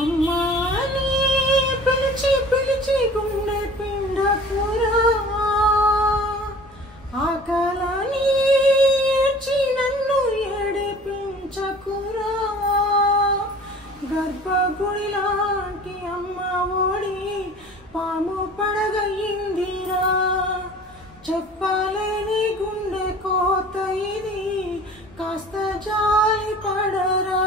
అమ్మా నీ పిలిచి పిలిచి గుండె పిండకురా, ఆకలని ఏడ్చి నన్ను ఏడిపించకురా. గర్భగుడి లాంటి అమ్మ ఒడి పాము పడగయిందిరా, చెప్పలేని గుండె కోత ఇది, కాస్త జాలి పడరా.